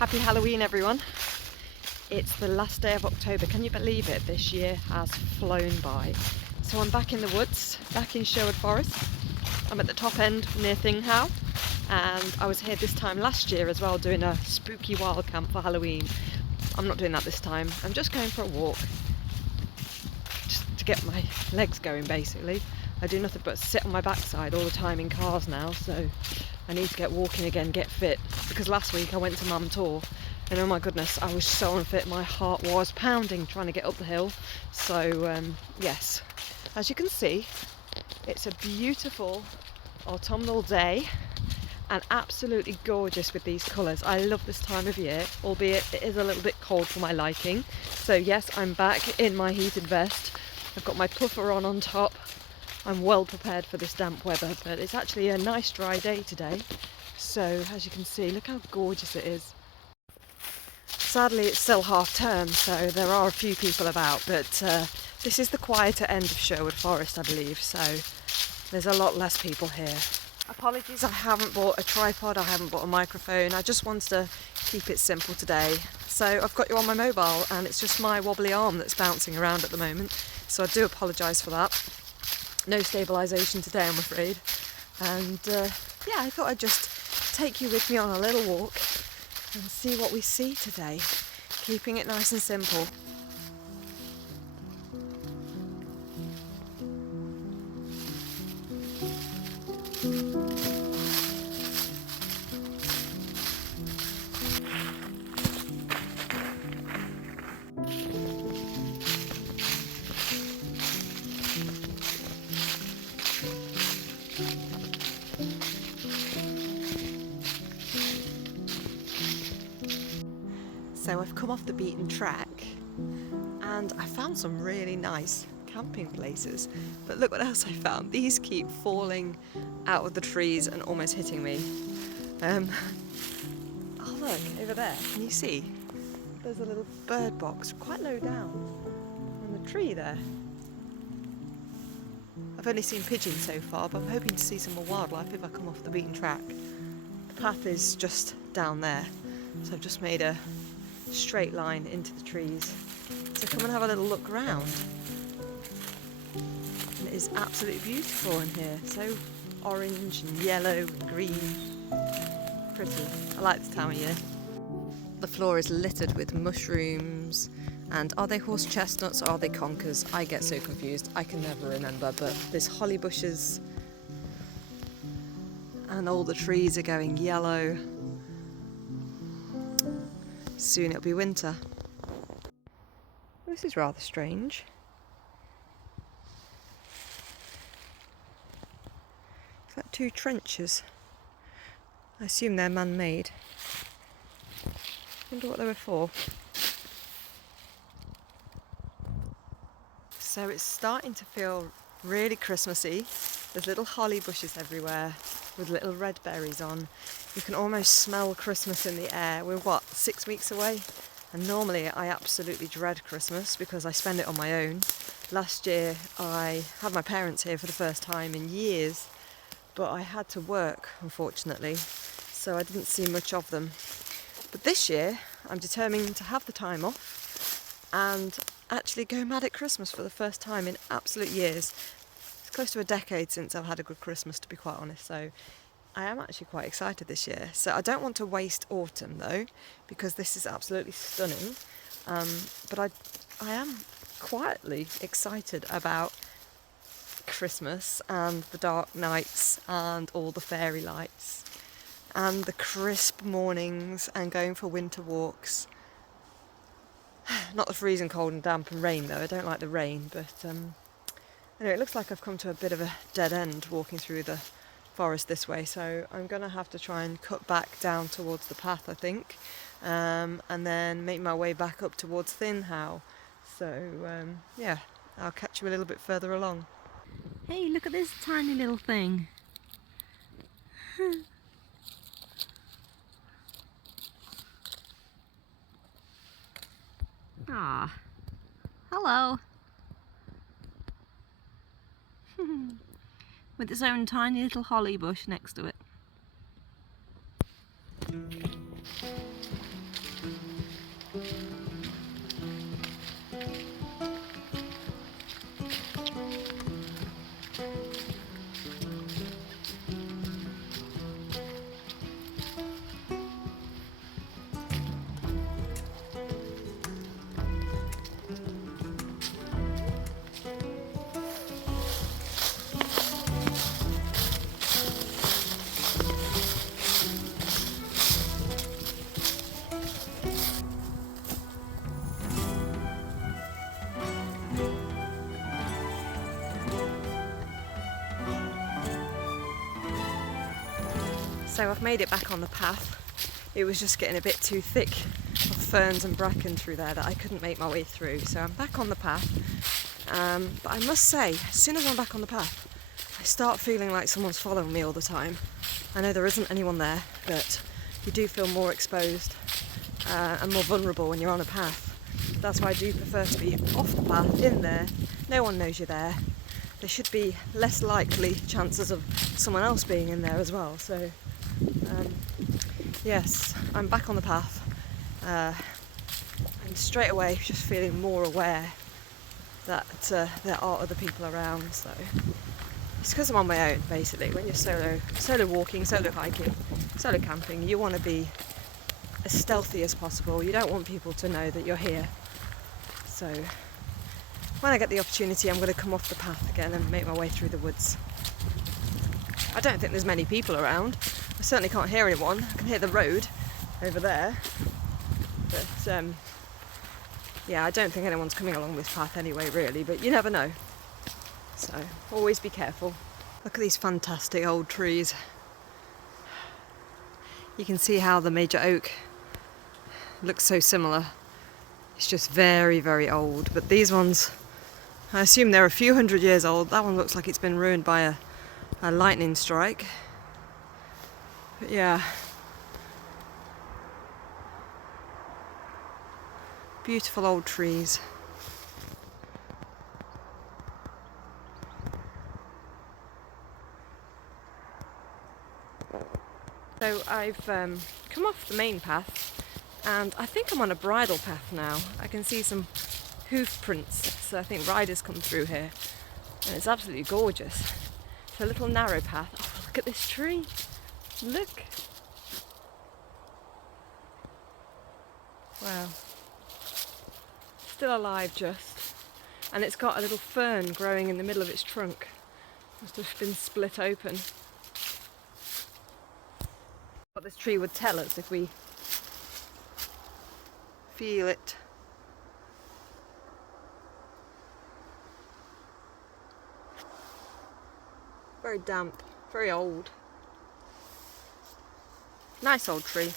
Happy Halloween, everyone. It's the last day of October. Can you believe it? This year has flown by. So I'm back in the woods, back in Sherwood Forest. I'm at the top end near Thinghow, and I was here this time last year as well doing a spooky wild camp for Halloween. I'm not doing that this time. I'm just going for a walk just to get my legs going, basically. I do nothing but sit on my backside all the time in cars now, so I need to get walking again, get fit, because last week I went to Mum Tour and oh my goodness, I was so unfit. My heart was pounding trying to get up the hill. So yes, as you can see, it's a beautiful autumnal day and absolutely gorgeous with these colours. I love this time of year, albeit it is a little bit cold for my liking. So yes, I'm back in my heated vest. I've got my puffer on top. I'm well prepared for this damp weather, but it's actually a nice dry day today. So as you can see, look how gorgeous it is. Sadly, it's still half term, so there are a few people about, but this is the quieter end of Sherwood Forest, I believe, so there's a lot less people here. Apologies, I haven't bought a tripod, I haven't bought a microphone. I just wanted to keep it simple today. So I've got you on my mobile, and it's just my wobbly arm that's bouncing around at the moment, so I do apologise for that. No stabilisation today, I'm afraid. And yeah, I thought I'd just take you with me on a little walk and see what we see today, keeping it nice and simple. So I've come off the beaten track and I found some really nice camping places, but look what else I found. These keep falling out of the trees and almost hitting me. Oh look, over there, can you see? There's a little bird box quite low down on the tree there. I've only seen pigeons so far, but I'm hoping to see some more wildlife if I come off the beaten track. The path is just down there, so I've just made a straight line into the trees. So come and have a little look around. And it is absolutely beautiful in here. So orange and yellow and green. Pretty. I like this time of year. The floor is littered with mushrooms. And are they horse chestnuts or are they conkers? I get so confused. I can never remember. But there's holly bushes. And all the trees are going yellow. Soon it'll be winter. This is rather strange. It's like two trenches. I assume they're man-made. Wonder what they were for. So it's starting to feel really Christmassy. There's little holly bushes everywhere with little red berries on. You can almost smell Christmas in the air. We're 6 weeks away? And normally I absolutely dread Christmas because I spend it on my own. Last year I had my parents here for the first time in years, but I had to work, unfortunately, so I didn't see much of them. But this year I'm determined to have the time off and actually go mad at Christmas for the first time in absolute years. It's close to a decade since I've had a good Christmas, to be quite honest, so I am actually quite excited this year. So I don't want to waste autumn though, because this is absolutely stunning. But I am quietly excited about Christmas and the dark nights and all the fairy lights and the crisp mornings and going for winter walks. Not the freezing cold and damp and rain though, I don't like the rain, but anyway, it looks like I've come to a bit of a dead end walking through the forest this way, so I'm going to have to try and cut back down towards the path, I think, and then make my way back up towards Thinghow. So yeah, I'll catch you a little bit further along. Hey, look at this tiny little thing. Ah, hello. With its own tiny little holly bush next to it. So I've made it back on the path. It was just getting a bit too thick of ferns and bracken through there that I couldn't make my way through. So I'm back on the path. But I must say, as soon as I'm back on the path, I start feeling like someone's following me all the time. I know there isn't anyone there, but you do feel more exposed and more vulnerable when you're on a path. That's why I do prefer to be off the path, in there. No one knows you're there. There should be less likely chances of someone else being in there as well. So yes, I'm back on the path, and straight away just feeling more aware that there are other people around. So it's because I'm on my own, basically. When you're solo walking, solo hiking, solo camping, you want to be as stealthy as possible. You don't want people to know that you're here. So when I get the opportunity, I'm going to come off the path again and make my way through the woods. I don't think there's many people around. I certainly can't hear anyone. I can hear the road over there. But yeah, I don't think anyone's coming along this path anyway, really, but you never know. So always be careful. Look at these fantastic old trees. You can see how the major oak looks so similar. It's just very, very old. But these ones, I assume they're a few hundred years old. That one looks like it's been ruined by a lightning strike. But yeah. Beautiful old trees. So I've come off the main path and I think I'm on a bridle path now. I can see some hoof prints, so I think riders come through here and it's absolutely gorgeous. It's a little narrow path. Oh, look at this tree. Look. Wow. Still alive just. And it's got a little fern growing in the middle of its trunk. Must have been split open. What this tree would tell us if we feel it. Very damp, very old. Nice old tree.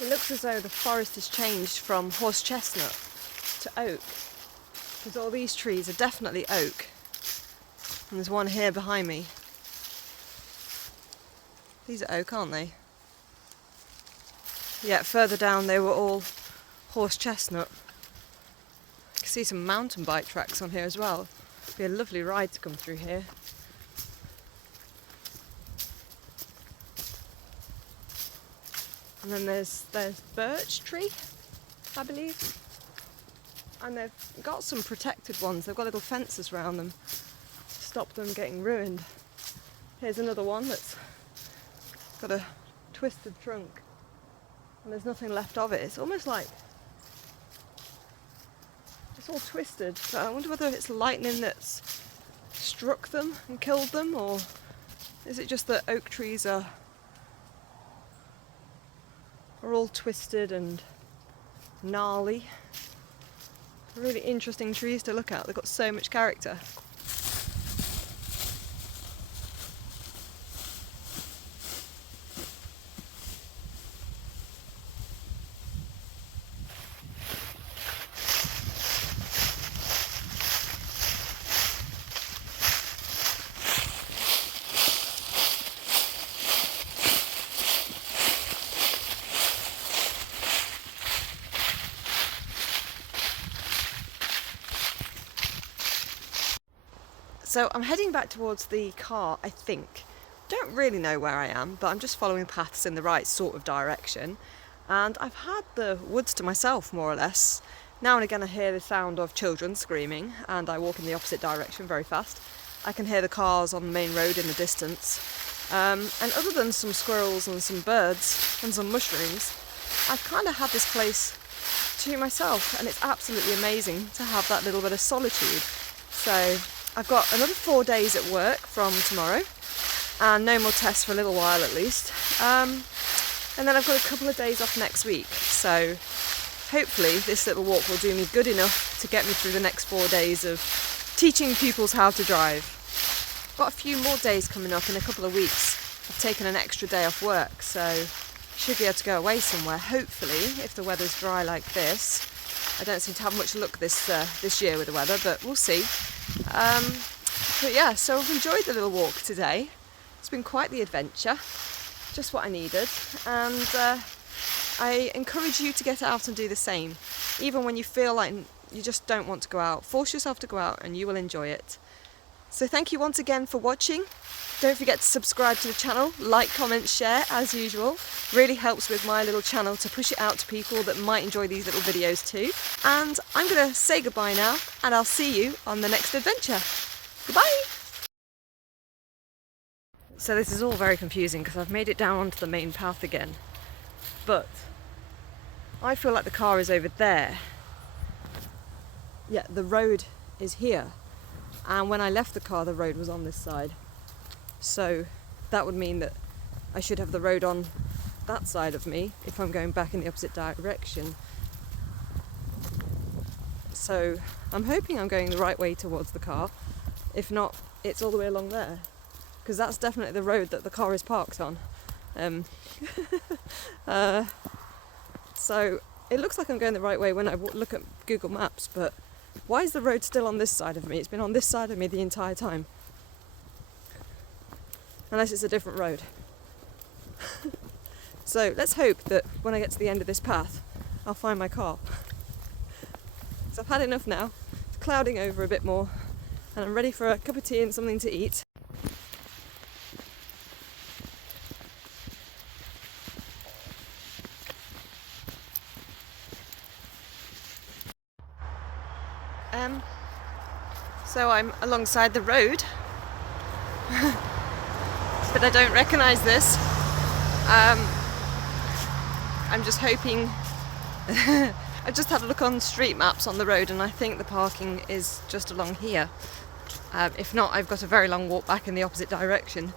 It looks as though the forest has changed from horse chestnut to oak, because all these trees are definitely oak. And there's one here behind me. These are oak, aren't they? Yeah, further down they were all horse chestnut. I can see some mountain bike tracks on here as well. It'd be a lovely ride to come through here. And then there's birch tree, I believe. And they've got some protected ones. They've got little fences around them to stop them getting ruined. Here's another one that's got a twisted trunk and there's nothing left of it. It's almost like it's all twisted. So I wonder whether it's lightning that's struck them and killed them, or is it just that oak trees are all twisted and gnarly. Really interesting trees to look at. They've got so much character. So I'm heading back towards the car, I think. Don't really know where I am, but I'm just following paths in the right sort of direction. And I've had the woods to myself, more or less. Now and again I hear the sound of children screaming, and I walk in the opposite direction very fast. I can hear the cars on the main road in the distance. And other than some squirrels and some birds and some mushrooms, I've kind of had this place to myself, and it's absolutely amazing to have that little bit of solitude. So I've got another 4 days at work from tomorrow, and no more tests for a little while at least. And then I've got a couple of days off next week. So hopefully this little walk will do me good enough to get me through the next 4 days of teaching pupils how to drive. I've got a few more days coming up in a couple of weeks. I've taken an extra day off work, so should be able to go away somewhere, hopefully, if the weather's dry like this. I don't seem to have much luck this year with the weather, but we'll see. But yeah, so I've enjoyed the little walk today. It's been quite the adventure, just what I needed, and I encourage you to get out and do the same. Even when you feel like you just don't want to go out, force yourself to go out and you will enjoy it. So thank you once again for watching. Don't forget to subscribe to the channel, like, comment, share as usual. Really helps with my little channel to push it out to people that might enjoy these little videos too. And I'm going to say goodbye now, and I'll see you on the next adventure. Goodbye! So this is all very confusing because I've made it down onto the main path again. But I feel like the car is over there. Yeah, the road is here. And when I left the car, the road was on this side. So that would mean that I should have the road on that side of me if I'm going back in the opposite direction. So I'm hoping I'm going the right way towards the car. If not, it's all the way along there, because that's definitely the road that the car is parked on. So it looks like I'm going the right way when I look at Google Maps, but why is the road still on this side of me? It's been on this side of me the entire time. Unless it's a different road. So let's hope that when I get to the end of this path, I'll find my car. So I've had enough now. It's clouding over a bit more, and I'm ready for a cup of tea and something to eat. So I'm alongside the road, but I don't recognise this. I'm just hoping. I just had a look on street maps on the road, and I think the parking is just along here. If not, I've got a very long walk back in the opposite direction.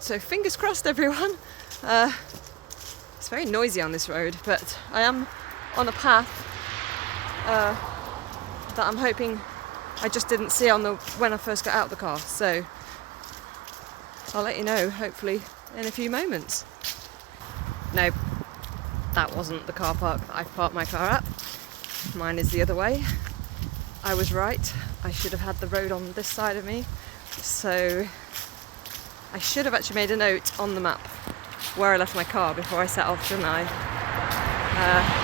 So fingers crossed, everyone. It's very noisy on this road, but I am on a path that I'm hoping I just didn't see when I first got out of the car. So I'll let you know, hopefully, in a few moments. No, that wasn't the car park that I parked my car at. Mine is the other way. I was right. I should have had the road on this side of me. So I should have actually made a note on the map where I left my car before I set off, shouldn't I?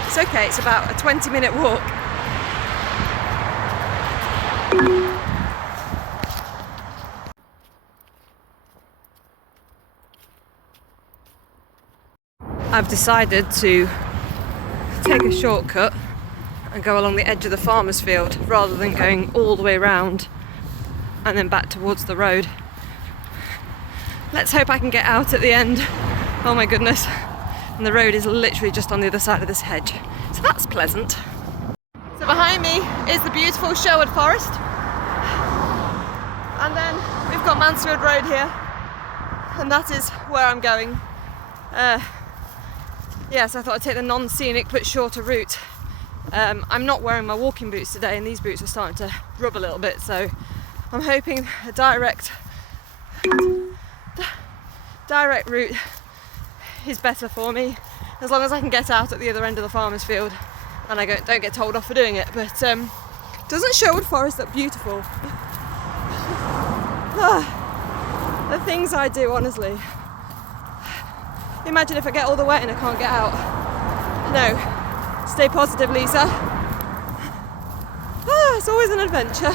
It's okay, it's about a 20-minute walk. I've decided to take a shortcut and go along the edge of the farmer's field rather than going all the way around and then back towards the road. Let's hope I can get out at the end. Oh my goodness. And the road is literally just on the other side of this hedge. So that's pleasant. So behind me is the beautiful Sherwood Forest. And then we've got Mansfield Road here. And that is where I'm going. Yes, I thought I'd take the non-scenic but shorter route. I'm not wearing my walking boots today, and these boots are starting to rub a little bit, so I'm hoping a direct route is better for me, as long as I can get out at the other end of the farmer's field and I don't get told off for doing it. But doesn't Sherwood Forest look beautiful? The things I do, honestly. Imagine if I get all the way and I can't get out. No, stay positive, Lisa. It's always an adventure.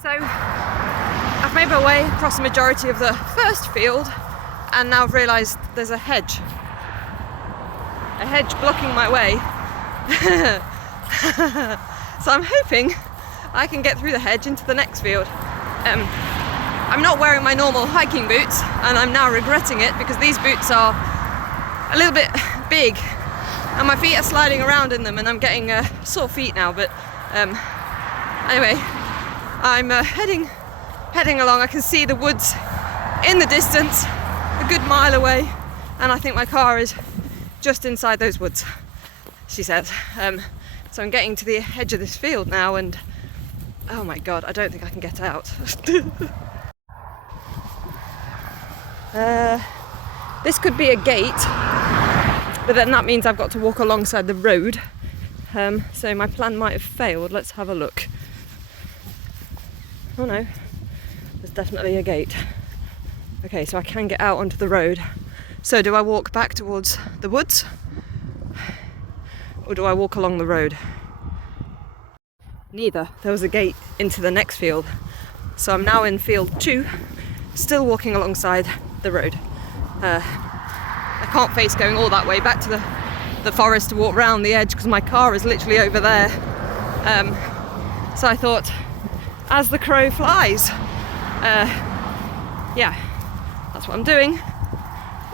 So I've made my way across the majority of the first field, and now I've realised there's a hedge blocking my way. So I'm hoping I can get through the hedge into the next field. I'm not wearing my normal hiking boots, and I'm now regretting it because these boots are a little bit big and my feet are sliding around in them, and I'm getting sore feet now. But anyway, I'm heading along. I can see the woods in the distance, a good mile away, and I think my car is just inside those woods. she says. So I'm getting to the edge of this field now, and oh my god, I don't think I can get out. This could be a gate, but then that means I've got to walk alongside the road. So my plan might have failed. Let's have a look. Oh no, there's definitely a gate. Okay, so I can get out onto the road. So do I walk back towards the woods, or do I walk along the road? Neither. There was a gate into the next field. So I'm now in field 2, still walking alongside the road. I can't face going all that way back to the forest to walk round the edge because my car is literally over there. So I thought, as the crow flies, yeah, that's what I'm doing.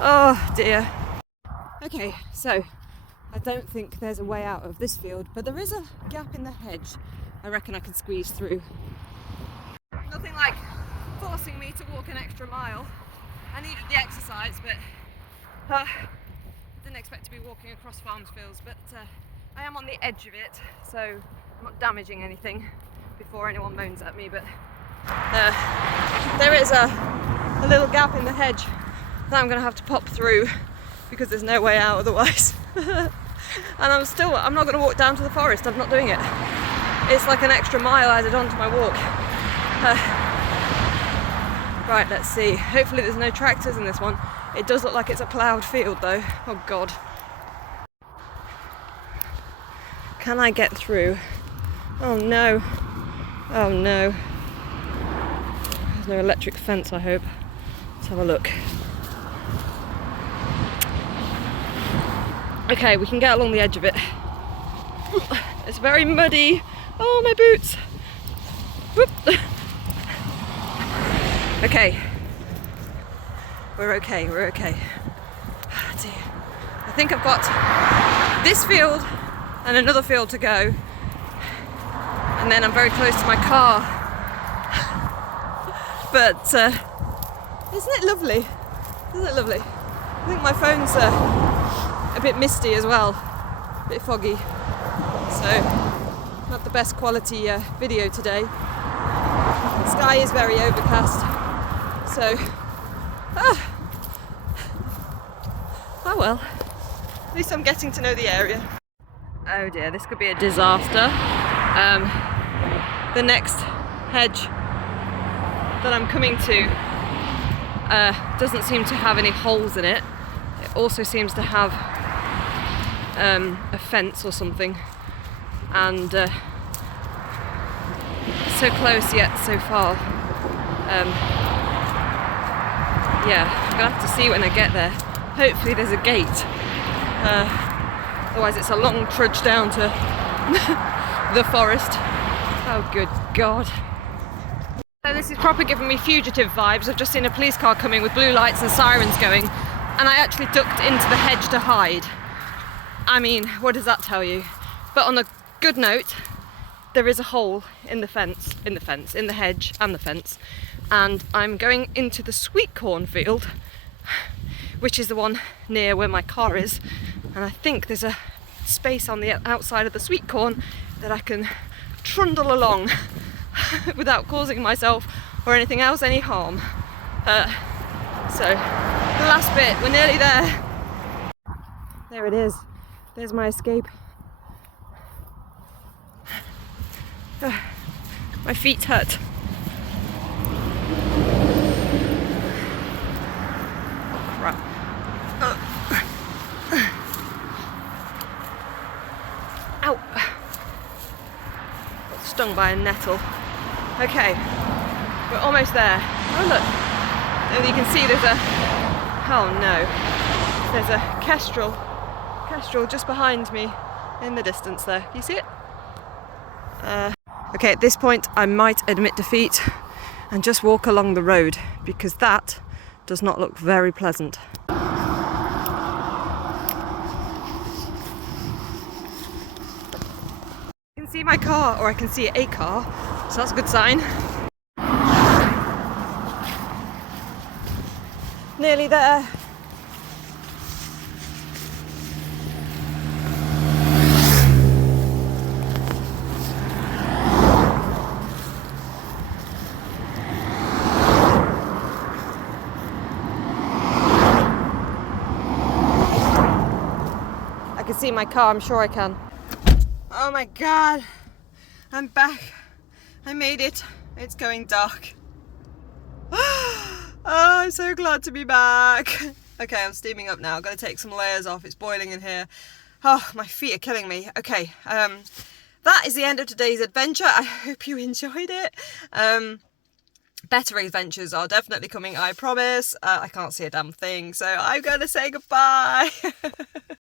Oh dear. Okay, so I don't think there's a way out of this field, but there is a gap in the hedge I reckon I can squeeze through. Nothing like forcing me to walk an extra mile. I needed the exercise, but didn't expect to be walking across farms fields, but I am on the edge of it, so I'm not damaging anything before anyone moans at me, but there is a little gap in the hedge that I'm going to have to pop through because there's no way out otherwise. And I'm not going to walk down to the forest. I'm not doing it. It's like an extra mile added on to my walk. Right, let's see. Hopefully there's no tractors in this one. It does look like it's a ploughed field though. Oh god. Can I get through? Oh no. Oh no. There's no electric fence, I hope. Let's have a look. Okay, we can get along the edge of it. It's very muddy. Oh, my boots. Whoop. Okay. We're okay, we're okay. Oh, dear. I think I've got this field and another field to go. And then I'm very close to my car. But isn't it lovely? Isn't it lovely? I think my phone's a bit misty as well, a bit foggy. So not the best quality video today. The sky is very overcast. So oh well, at least I'm getting to know the area. Oh dear, this could be a disaster. The next hedge that I'm coming to doesn't seem to have any holes in it. It also seems to have a fence or something, and so close yet so far. Yeah, I'm gonna have to see when I get there. Hopefully there's a gate, otherwise it's a long trudge down to the forest. Oh good god. So this is proper giving me fugitive vibes. I've just seen a police car coming with blue lights and sirens going, and I actually ducked into the hedge to hide. I mean, what does that tell you? But on a good note, there is a hole in the hedge and the fence, and I'm going into the sweet corn field, which is the one near where my car is, and I think there's a space on the outside of the sweet corn that I can trundle along without causing myself or anything else any harm. So the last bit, we're nearly there. There it is. There's my escape. My feet hurt. Crap. Ow! Got stung by a nettle. Okay, we're almost there. Oh look, and you can see there's a, oh no, there's a kestrel just behind me in the distance there. You see it? Okay, at this point I might admit defeat and just walk along the road, because that does not look very pleasant. I can see my car, or I can see a car, so that's a good sign. Nearly there. see my car, I'm sure I can. Oh my god, I'm back. I made it. It's going dark. Oh, I'm so glad to be back. Okay, I'm steaming up now. I'm going to take some layers off. It's boiling in here. Oh, my feet are killing me. Okay, that is the end of today's adventure. I hope you enjoyed it. Better adventures are definitely coming, I promise. I can't see a damn thing, so I'm going to say goodbye.